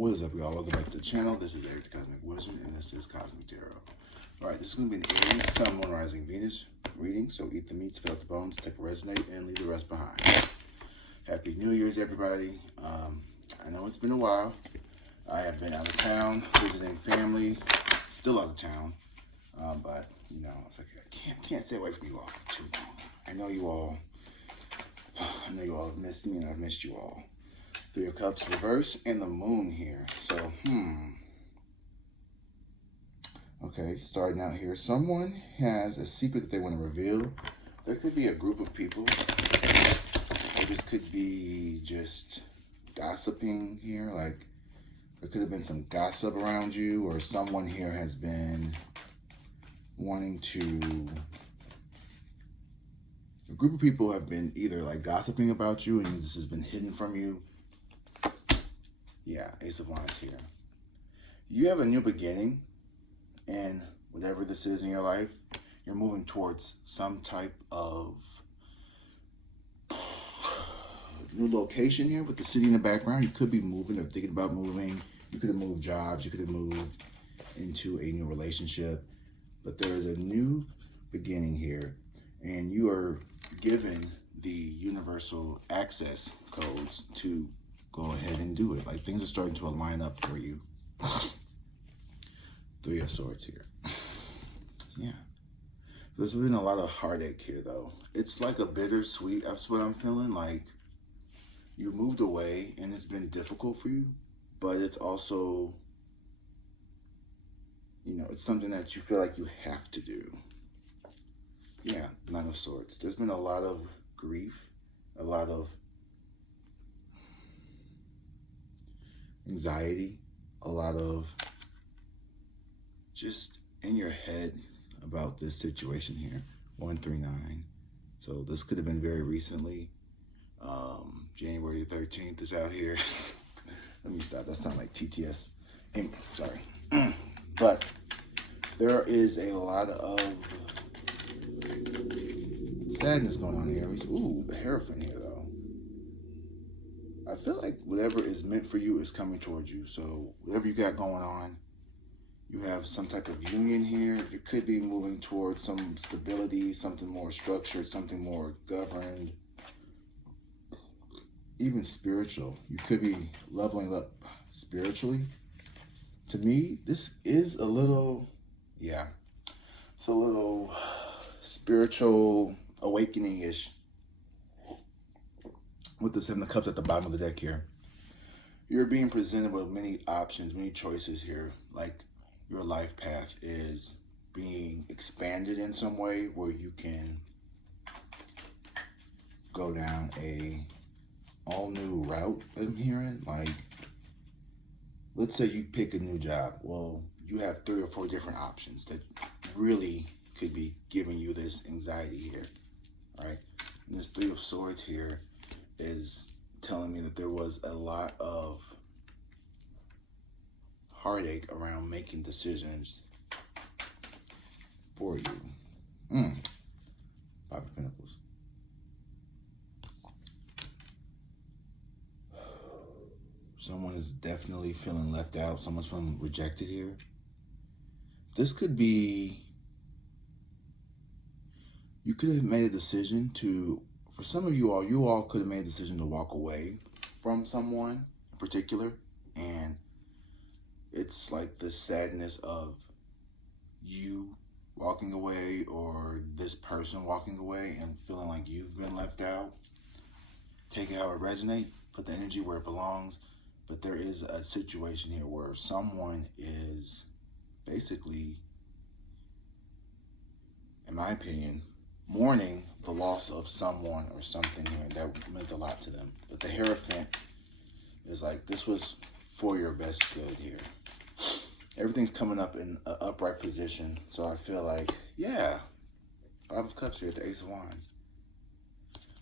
What is up, y'all? Welcome back to the channel. This is Aries, the Cosmic Wizard, and this is Cosmic Tarot. Alright, this is going to be an Aries, Sun, Moon, Rising, Venus reading, so eat the meat, spit out the bones, take a resonate, and leave the rest behind. Happy New Year's, everybody. I know it's been a while. I have been out of town, visiting family, still out of town, but, you know, it's like I can't stay away from you all for too long. I know you all have missed me, and I've missed you all. Three of Cups reverse and the moon here. So, okay, starting out here. Someone has a secret that they want to reveal. There could be a group of people. Or this could be just gossiping here. Like, there could have been some gossip around you, or someone here has been wanting to... A group of people have been either like gossiping about you and this has been hidden from you. Yeah, Ace of Wands here. You have a new beginning, and whatever this is in your life, you're moving towards some type of new location here with the city in the background. You could be moving or thinking about moving. You could have moved jobs. You could have moved into a new relationship. But there is a new beginning here, and you are given the universal access codes to go ahead and do it. Like, things are starting to align up for you. Three of Swords here. Yeah. There's been a lot of heartache here, though. It's like a bittersweet, that's what I'm feeling. Like, you moved away and it's been difficult for you, but it's also, you know, it's something that you feel like you have to do. Yeah, Nine of Swords. There's been a lot of grief, a lot of anxiety, a lot of just in your head about this situation here. 139. So this could have been very recently. January 13th is out here. Let me stop. That sounds like TTS. Sorry. But there is a lot of sadness going on here. Ooh, the Hierophant here, though. I feel like whatever is meant for you is coming towards you. So whatever you got going on, you have some type of union here. You could be moving towards some stability, something more structured, something more governed, even spiritual. You could be leveling up spiritually. To me, this is a little, yeah, it's a little spiritual awakening-ish. With the Seven of Cups at the bottom of the deck here. You're being presented with many options, many choices here. Like, your life path is being expanded in some way where you can go down a all-new route, I'm hearing. Like, let's say you pick a new job. Well, you have 3 or 4 different options that really could be giving you this anxiety here, right? And this Three of Swords here is telling me that there was a lot of heartache around making decisions for you. Five of Pentacles. Someone is definitely feeling left out. Someone's feeling rejected here. This could be, you could have made a decision to, for some of you all could have made a decision to walk away from someone in particular, and it's like the sadness of you walking away or this person walking away and feeling like you've been left out. Take it how it resonates, put the energy where it belongs, but there is a situation here where someone is basically, in my opinion, mourning the loss of someone or something here that meant a lot to them. But the Hierophant is like, this was for your best good here. Everything's coming up in an upright position. So I feel like, yeah, Five of Cups here at the Ace of Wands.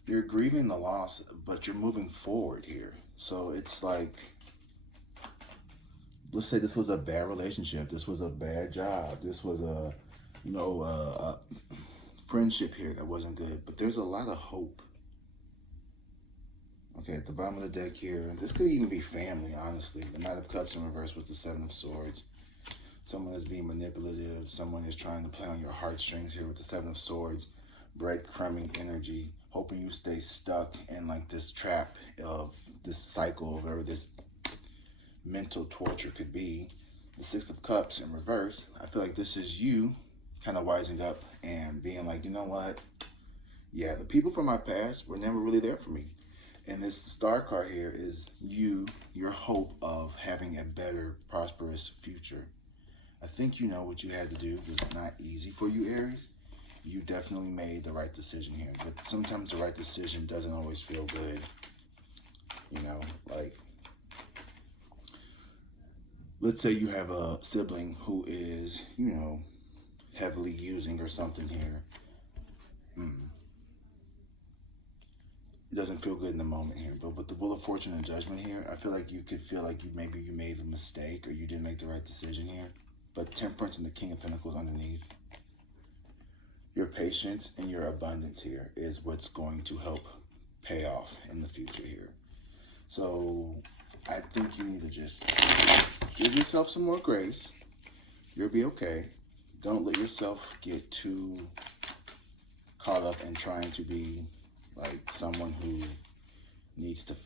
You're grieving the loss, but you're moving forward here. So it's like, let's say this was a bad relationship. This was a bad job. This was a, you know, a friendship here that wasn't good, but there's a lot of hope. Okay, at the bottom of the deck here, this could even be family, honestly. The Knight of Cups in reverse with the Seven of Swords. Someone is being manipulative. Someone is trying to play on your heartstrings here with the Seven of Swords. Breadcrumbing energy, hoping you stay stuck in like this trap of this cycle of whatever this mental torture could be. The Six of Cups in reverse, I feel like this is you kind of wising up and being like, you know what? Yeah, the people from my past were never really there for me. And this Star card here is you, your hope of having a better, prosperous future. I think you know what you had to do was not easy for you, Aries. You definitely made the right decision here. But sometimes the right decision doesn't always feel good. You know, like, let's say you have a sibling who is, you know, heavily using or something here. It doesn't feel good in the moment here. But with the Wheel of Fortune and Judgment here, I feel like you could feel like you made a mistake or you didn't make the right decision here. But Temperance and the King of Pentacles underneath. Your patience and your abundance here is what's going to help pay off in the future here. So I think you need to just give yourself some more grace. You'll be okay. Don't let yourself get too caught up in trying to be like someone who needs to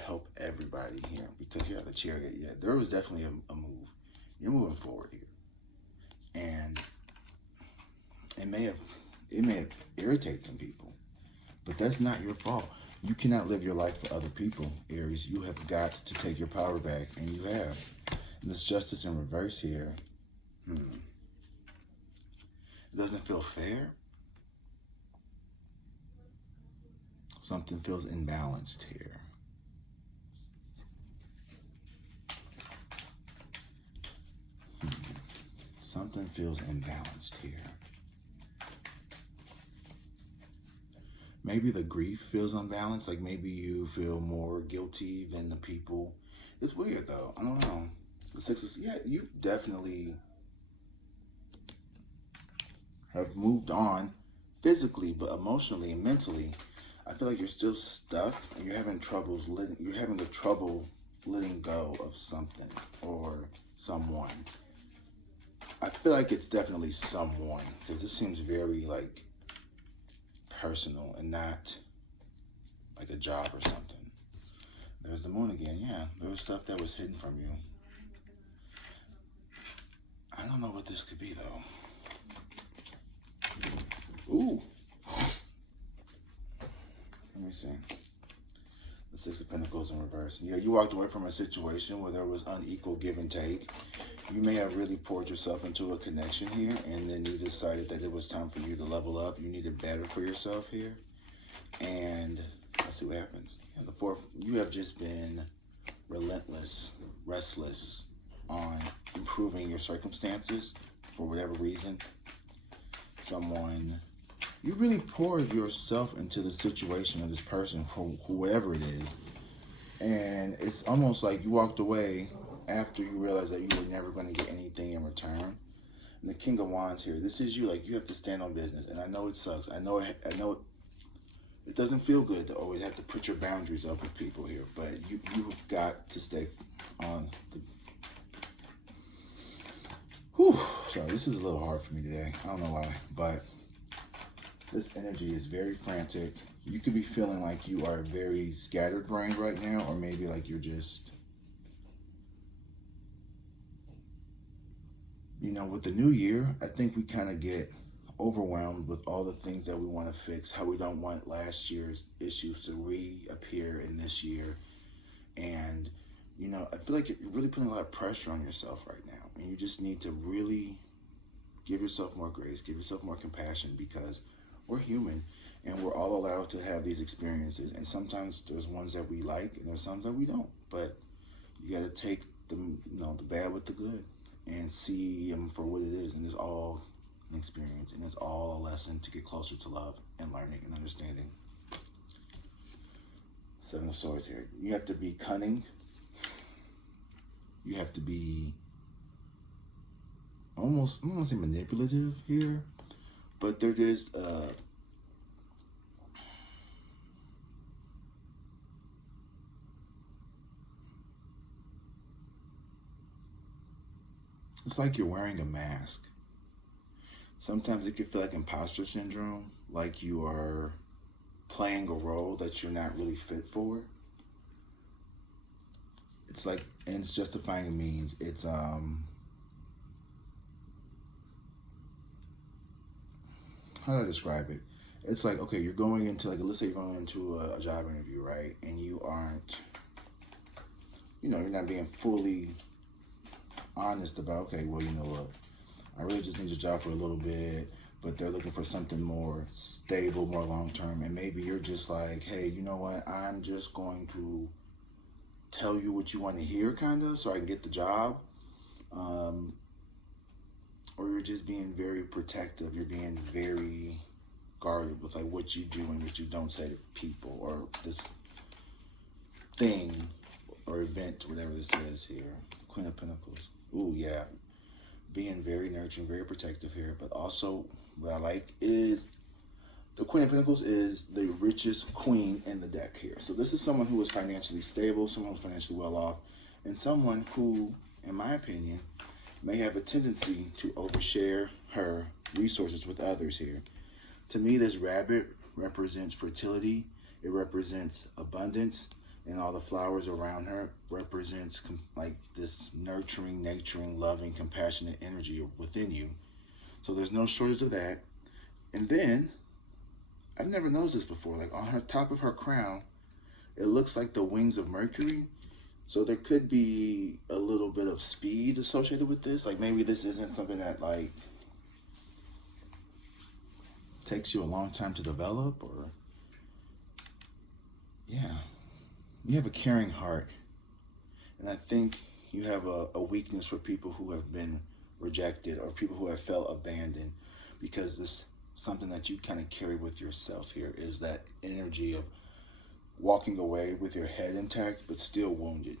help everybody here. Because, yeah, the Chariot, yeah, there was definitely a move. You're moving forward here. And it may have irritated some people, but that's not your fault. You cannot live your life for other people, Aries. You have got to take your power back, and you have. And this Justice in reverse here, it doesn't feel fair. Something feels imbalanced here. Something feels imbalanced here. Maybe the grief feels unbalanced. Like maybe you feel more guilty than the people. It's weird though. I don't know. The Six of, yeah, you definitely have moved on physically, but emotionally and mentally, I feel like you're still stuck and you're having trouble letting go of something or someone. I feel like it's definitely someone because this seems very like personal and not like a job or something. There's the Moon again. Yeah, there was stuff that was hidden from you. I don't know what this could be though. Ooh. Let me see. The Six of Pentacles in reverse. Yeah, you walked away from a situation where there was unequal give and take. You may have really poured yourself into a connection here, and then you decided that it was time for you to level up. You needed better for yourself here. And let's see what happens. And the Fourth, you have just been relentless, restless on improving your circumstances for whatever reason. You really poured yourself into the situation of this person for whoever it is. And it's almost like you walked away after you realized that you were never going to get anything in return. And the King of Wands here, this is you. Like, you have to stand on business. And I know it sucks. I know it doesn't feel good to always have to put your boundaries up with people here. But you've got to stay on the... Whew. Sorry, this is a little hard for me today. I don't know why. But this energy is very frantic. You could be feeling like you are very scatterbrained right now. Or maybe like you're just... You know, with the new year, I think we kind of get overwhelmed with all the things that we want to fix, how we don't want last year's issues to reappear in this year. And, you know, I feel like you're really putting a lot of pressure on yourself right now. And you just need to really give yourself more grace, give yourself more compassion, because we're human and we're all allowed to have these experiences. And sometimes there's ones that we like and there's some that we don't. But you got to take the bad with the good and see them for what it is. And it's all an experience, and it's all a lesson to get closer to love and learning and understanding. Seven of Swords here. You have to be cunning. You have to be almost, I don't want to say manipulative here, but there is It's like you're wearing a mask. Sometimes it can feel like imposter syndrome, like you are playing a role that you're not really fit for. It's like ends justifying a means. It's how do I describe it? It's like, okay, you're going into, like, let's say you're going into a job interview, right? And you aren't, you're not being fully honest about, okay, well, you know what, I really just need a job for a little bit, but they're looking for something more stable, more long term. And maybe you're just like, hey, you know what, I'm just going to tell you what you want to hear, kind of, so I can get the job. Or you're just being very protective. You're being very guarded with like what you do and what you don't say to people, or this thing or event, whatever this is here. Queen of Pentacles. Ooh, yeah. Being very nurturing, very protective here. But also, what I like is the Queen of Pentacles is the richest queen in the deck here. So this is someone who is financially stable, someone who's financially well off, and someone who, in my opinion, may have a tendency to overshare her resources with others here. To me, this rabbit represents fertility. It represents abundance, and all the flowers around her represents like this nurturing, nurturing, loving, compassionate energy within you. So there's no shortage of that. And then, I've never noticed this before, like on her top of her crown, it looks like the wings of Mercury. So there could be a little bit of speed associated with this. Like maybe this isn't something that like takes you a long time to develop, or yeah. You have a caring heart. And I think you have a weakness for people who have been rejected or people who have felt abandoned, because this something that you kind of carry with yourself here is that energy of walking away with your head intact but still wounded.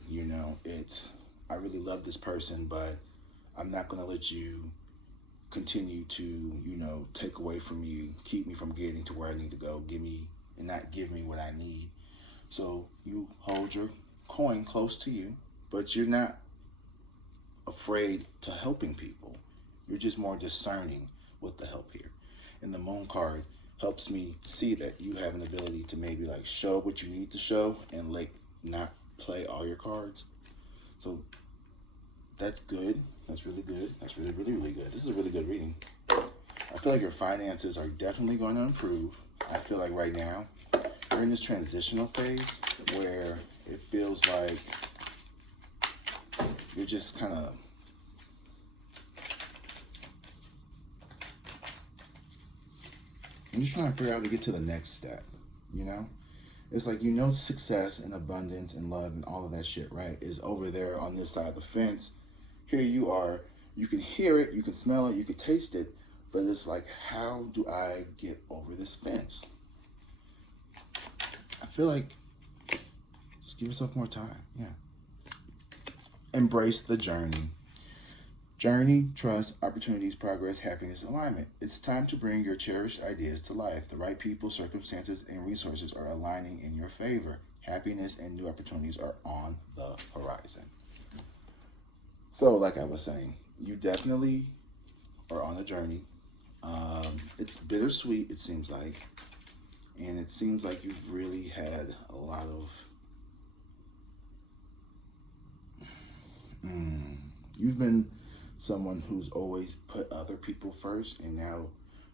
It's, I really love this person, but I'm not going to let you continue to take away from me, keep me from getting to where I need to go, give me and not give me what I need. So you hold your coin close to you, but you're not afraid to helping people. You're just more discerning with the help here. And the Moon card helps me see that you have an ability to maybe like show what you need to show and like not play all your cards. So that's good. That's really good. That's really, really, really good. This is a really good reading. I feel like your finances are definitely going to improve. I feel like right now you're in this transitional phase where it feels like you're just kind of I'm just trying to figure out how to get to the next step, It's like, success and abundance and love and all of that shit, right, is over there on this side of the fence. Here you are. You can hear it, you can smell it, you can taste it, but it's like, how do I get over this fence? I feel like just give yourself more time, yeah. Embrace the journey. Journey, trust, opportunities, progress, happiness, alignment. It's time to bring your cherished ideas to life. The right people, circumstances, and resources are aligning in your favor. Happiness and new opportunities are on the horizon. So, like I was saying, you definitely are on a journey. It's bittersweet, it seems like. And it seems like you've really had a lot of... You've been someone who's always put other people first, and now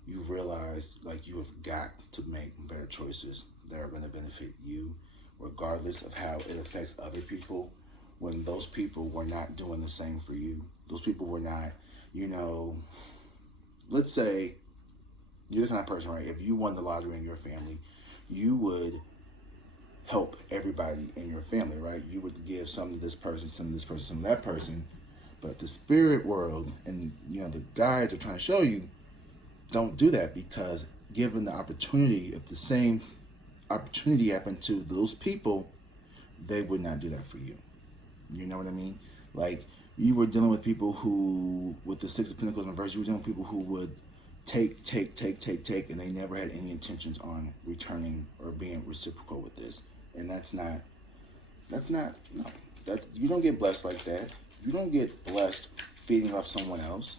you realize like you have got to make better choices that are going to benefit you, regardless of how it affects other people, when those people were not doing the same for you. Those people were not, let's say you're the kind of person, right, if you won the lottery in your family, you would help everybody in your family, right? You would give some to this person, some to this person, some to that person. But the spirit world and the guides are trying to show you, don't do that, because given the opportunity, if the same opportunity happened to those people, they would not do that for you. You know what I mean? Like, you were dealing with people who, with the Six of Pentacles in reverse, you were dealing with people who would take, and they never had any intentions on returning or being reciprocal with this. And that's not, no, that you don't get blessed like that. You don't get blessed feeding off someone else,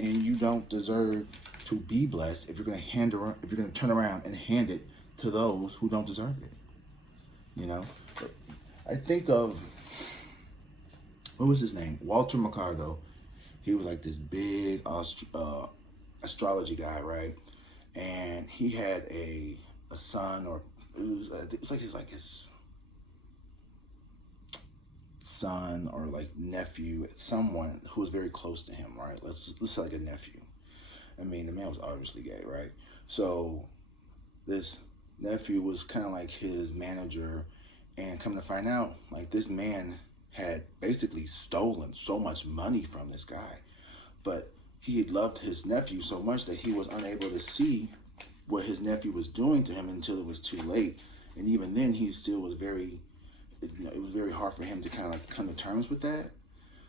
and you don't deserve to be blessed if you're going to turn around and hand it to those who don't deserve it. You know, I think of, what was his name? Walter Mercado. He was like this big astrology guy, right? And he had a son, or it was like his son or like nephew, someone who was very close to him, right? Let's say like a nephew. I mean, the man was obviously gay, right? So this nephew was kind of like his manager, and come to find out, like, this man had basically stolen so much money from this guy, but he had loved his nephew so much that he was unable to see what his nephew was doing to him until it was too late. And even then, he still was it was very hard for him to kind of like come to terms with that.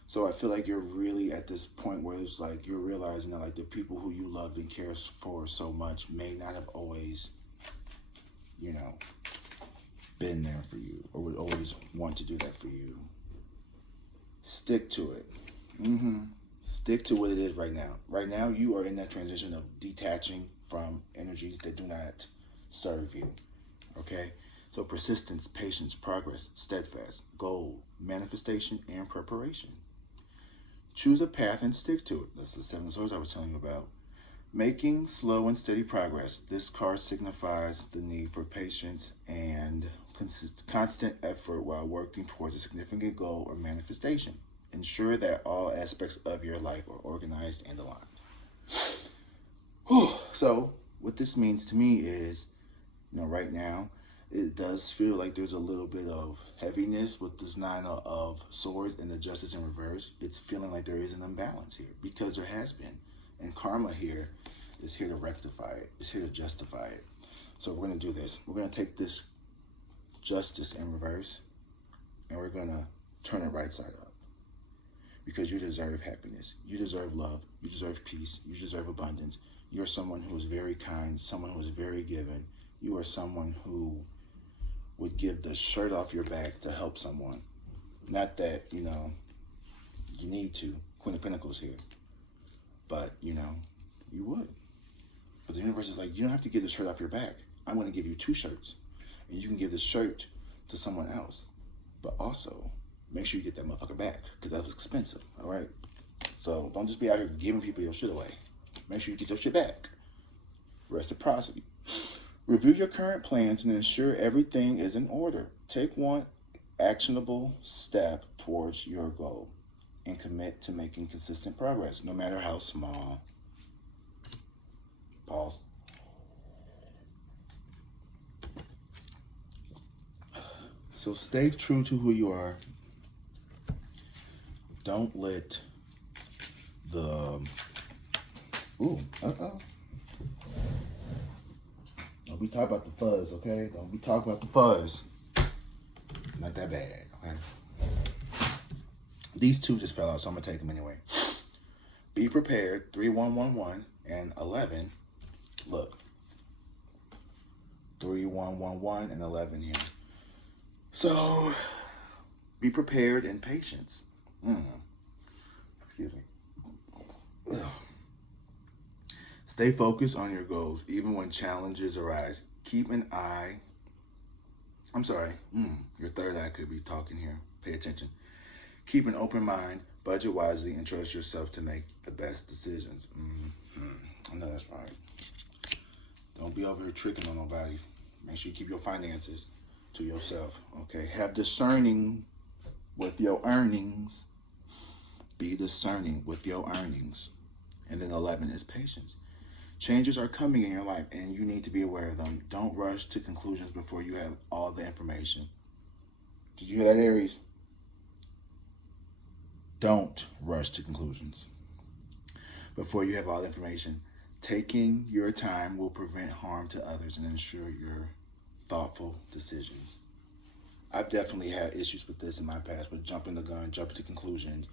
So I feel like you're really at this point where it's like you're realizing that, like, the people who you loved and cared for so much may not have always, you know, been there for you, or would always want to do that for you. Stick to it. Stick to what it is right now. Right now, you are in that transition of detaching from energies that do not serve you. Okay? So persistence, patience, progress, steadfast, goal, manifestation, and preparation. Choose a path and stick to it. That's the 7 of Swords I was telling you about. Making slow and steady progress. This card signifies the need for patience and constant effort while working towards a significant goal or manifestation. Ensure that all aspects of your life are organized and aligned. So what this means to me is, right now, it does feel like there's a little bit of heaviness with this 9 of Swords and the Justice in reverse. It's feeling like there is an imbalance here, because there has been. And karma here is here to rectify it. It's here to justify it. So we're going to do this. We're going to take this Justice in reverse, and we're going to turn it right side up. Because you deserve happiness. You deserve love. You deserve peace. You deserve abundance. You're someone who is very kind, someone who is very giving. You are someone who would give the shirt off your back to help someone. Not that, you need to. Queen of Pentacles here. But, you would. But the universe is like, you don't have to give the shirt off your back. I'm going to give you 2 shirts. And you can give this shirt to someone else. But also, make sure you get that motherfucker back, because that was expensive, all right? So don't just be out here giving people your shit away. Make sure you get your shit back. Reciprocity. Review your current plans and ensure everything is in order. Take one actionable step towards your goal and commit to making consistent progress, no matter how small. Pause. So stay true to who you are. Don't let the... Don't be talking about the fuzz, okay? Don't be talking about the fuzz. Not that bad, okay? These 2 just fell out, so I'm going to take them anyway. Be prepared, 3111 and 11. Look. 3111 and 11 here. So, be prepared and patience. Excuse me. Stay focused on your goals, even when challenges arise. Keep an eye. Your third eye could be talking here. Pay attention. Keep an open mind, budget wisely, and trust yourself to make the best decisions. I know that's right. Don't be over here tricking on nobody. Make sure you keep your finances to yourself, okay? Have discerning with your earnings. Be discerning with your earnings. And then 11 is patience. Changes are coming in your life, and you need to be aware of them. Don't rush to conclusions before you have all the information. Did you hear that, Aries? Don't rush to conclusions before you have all the information. Taking your time will prevent harm to others and ensure your thoughtful decisions. I've definitely had issues with this in my past, with jumping the gun, jumping to conclusions,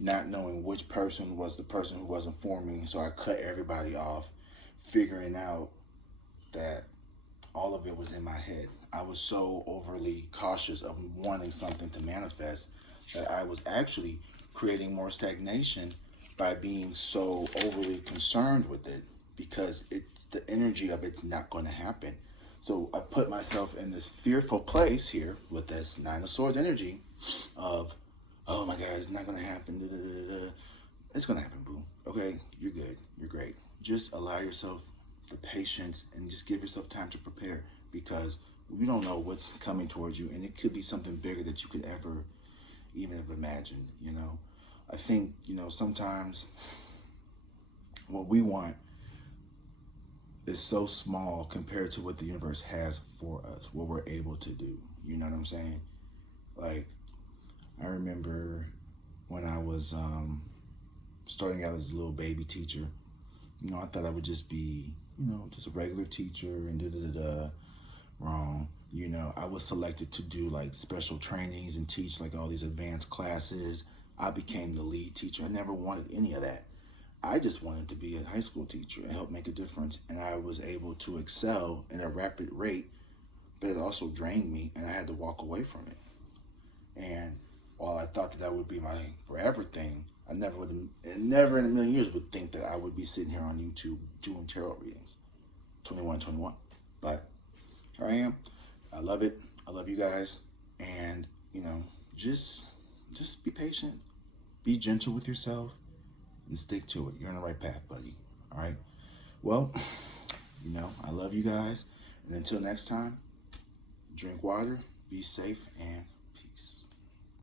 not knowing which person was the person who wasn't for me, so I cut everybody off, figuring out that all of it was in my head. I was so overly cautious of wanting something to manifest that I was actually creating more stagnation by being so overly concerned with it, because it's the energy of it's not going to happen. So I put myself in this fearful place here with this Nine of Swords energy of, oh my God, it's not going to happen. Da, da, da, da. It's going to happen, boo. Okay, you're good. You're great. Just allow yourself the patience and just give yourself time to prepare, because you don't know what's coming towards you, and it could be something bigger that you could ever even have imagined, you know. I think, you know, sometimes what we want is so small compared to what the universe has for us, what we're able to do. You know what I'm saying? Like, I remember when I was starting out as a little baby teacher, you know, I thought I would just be, you know, just a regular teacher and da-da-da-da. Wrong. You know, I was selected to do like special trainings and teach like all these advanced classes. I became the lead teacher. I never wanted any of that. I just wanted to be a high school teacher and help make a difference. And I was able to excel at a rapid rate, but it also drained me, and I had to walk away from it. And while I thought that would be my forever thing, I never in a million years would think that I would be sitting here on YouTube doing tarot readings. 21. But here I am. I love it. I love you guys. And, you know, just be patient. Be gentle with yourself and stick to it. You're on the right path, buddy. All right? Well, you know, I love you guys. And until next time, drink water, be safe, and